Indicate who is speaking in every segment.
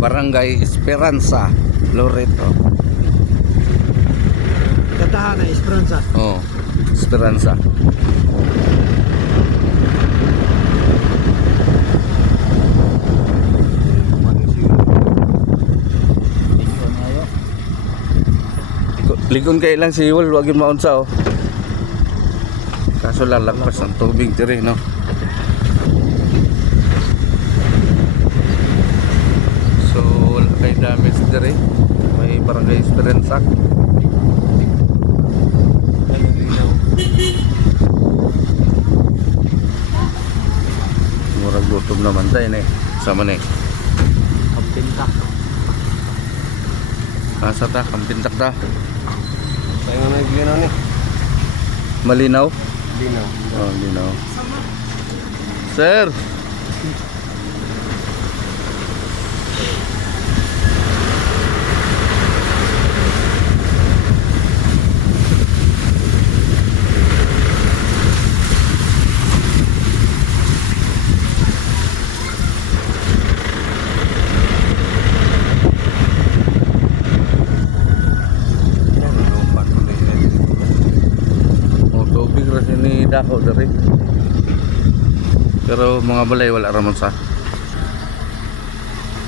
Speaker 1: Barangay Esperanza, Loreto.
Speaker 2: Katahan na Esperanza.
Speaker 1: Oh, Esperanza. Ligon kay lang si Iwal, wag yung maunsa oh. Kaso lalagpas ng tubig diri no. So wala kay damage diri. May barangay Esperanza. Murag gutom naman tayo ni. Sama ni.
Speaker 2: Kampinta.
Speaker 1: Asa ta, kampintak ta.
Speaker 2: Tayo nga naglinaw ni.
Speaker 1: Malinaw?
Speaker 2: Linaw.
Speaker 1: Oh, linaw. Sir! Oh, tubig ra ni Dako dari. Pero mga balay wala raman sa.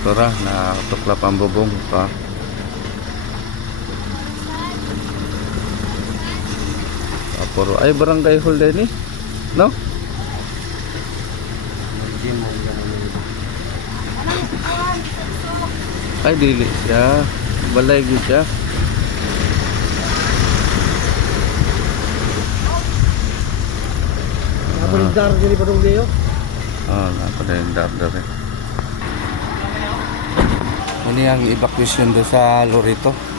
Speaker 1: Tara, nakatukla pa ang bubong pa. Aporo ay barangay hall din eh. No? Ay dili siya. Balay gud siya.
Speaker 2: Nabalidar dili pa dong Leo.
Speaker 1: Oh, napadendar dari. Ini ang evacuation do sa Lorito.